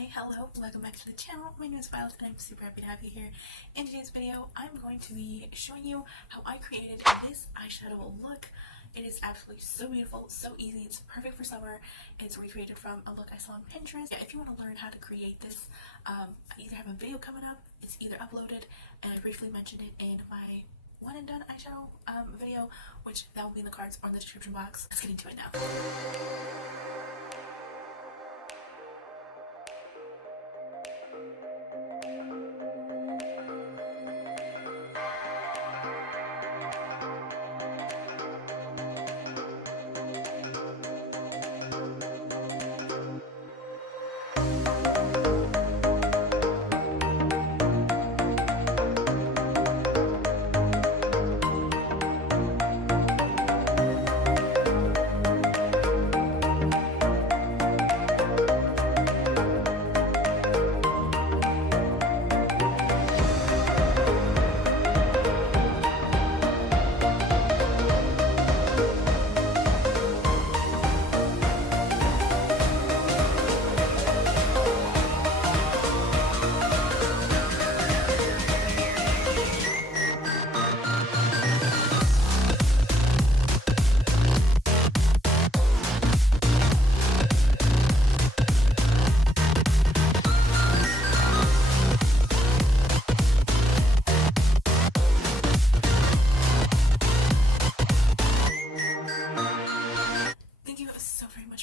Hi, hello, welcome back to the channel. My name is Violet and I'm super happy to have you here. In today's video, I'm going to be showing you how I created this eyeshadow look. It is absolutely so beautiful, so easy, it's perfect for summer. It's recreated from a look I saw on Pinterest. Yeah, if you want to learn how to create this, I either have a video coming up, it's either uploaded, and I briefly mentioned it in my one and done eyeshadow video, which that will be in the cards or in the description box. Let's get into it now.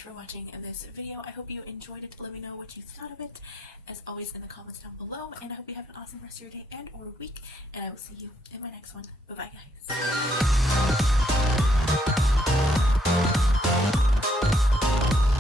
For watching this video. I hope you enjoyed it. Let me know what you thought of it, as always, in the comments down below, and I hope you have an awesome rest of your day and or week, and I will see you in my next one. Bye bye, guys.